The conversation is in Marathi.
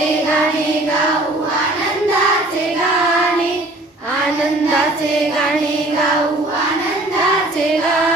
गाणे गाणे गाऊ आनंदाचे गाणे आनंदाचे गाणे गाऊ आनंदाचे गाणे.